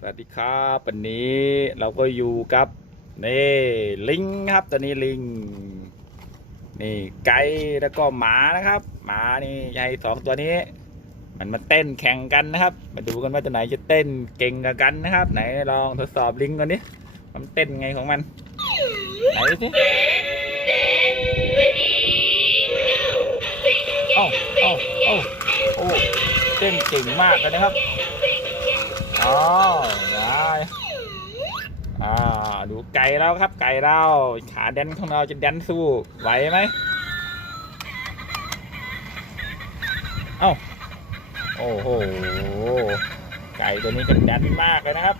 สวัสดีครับวันนี้เราก็อยู่กับนี่ลิงครับตอนนี้ลิง นี่ไก่แล้วก็หมานะครับ หมานี่ใหญ่สองตัวนี้ มันมาเต้นแข่งกันนะครับ มาดูกันว่าตัวไหนจะเต้นเก่งกับกันนะครับ ไหนลองทดสอบลิงก่อนดิมันเต้นไงของมันไหนสิโอ้โอ้โอ้โอ้เต้นเก่งมากเลยนะครับ อ๋อได้อ่าดูไก่เราครับ ไก่เราขาแดนของเราจะแดนสู้ไหวไหมเอ้าโอ้โหไก่ตัวนี้ก็แดนมากเลยนะครับ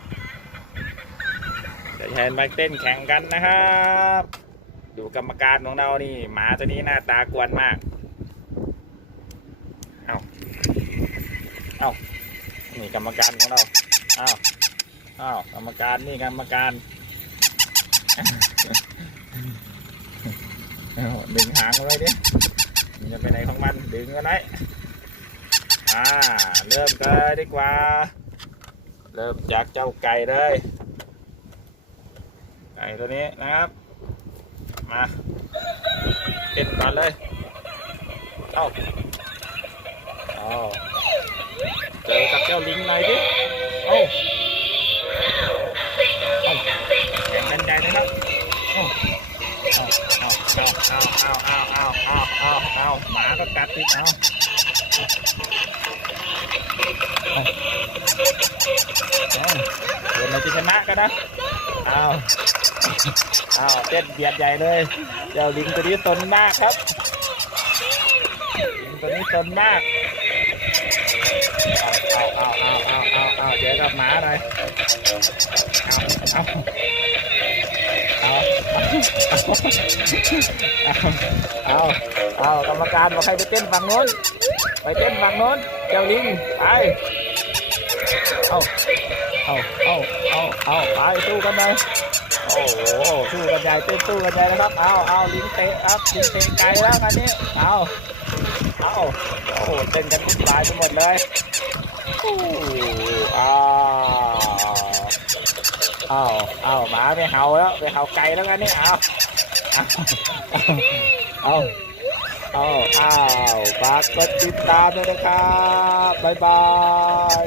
จะแทนมาเต้นแข่งกันนะครับ ดูกรรมการของเรานี่หมาตัวนี้หน้าตากวนมากเอ้าเอ้านี่กรรมการของเรา อ้าวอ้าวกรรมการนี่กรรมการดึงหางไว้ดิมันจะไปไหนของมันดึงกันไหนอ่าเริ่มกันเลยดีกว่า เริ่มจากเจ้าไก่เลย ไก่ตัวนี้นะครับ มาเต้นก่อนเลยเอ้าอ๋อเจอกับเจ้าลิงหน่อยดิ เอ้าเอ้าแข่งกันใหญ่นะครับเอาเอาเอาเอาเอาเอาเอาเอาเอาหมาก็กัดติดเอาเอ้าเอ้าเดี๋ยวเราจะชนะกันนะเอาเอาเต้นเบียดใหญ่เลย เจ้าลิงตัวนี้ตนมากครับลิงตัวนี้ตนมากเอาเอาเอา กับหมาหน่อยเอาเอาเอาเอาเอากรรมการบอกให้ไปเต้นฝั่งโน้น ไปเต้นฝั่งโน้น เจ้าลิงไปเอาเอาเอาเอาเอาไปสู้กันเลยโอ้โหสู้กันใหญ่เต้นสู้กันใหญ่นะครับ เอาเอาลิงเตะครับลิงเตะไกลแล้วอันนี้ เอาเอาโอ้โหเต้นกันวุ่นวายไปหมดเลยอู้อ้ อ้าวอ้าวหมาไปเห่าแล้วไปเห่าไก่แล้วกันนี่อ้าวอ้าเอาเอ้าวฝากกดติดตามด้วยนะครับบ๊ายบาย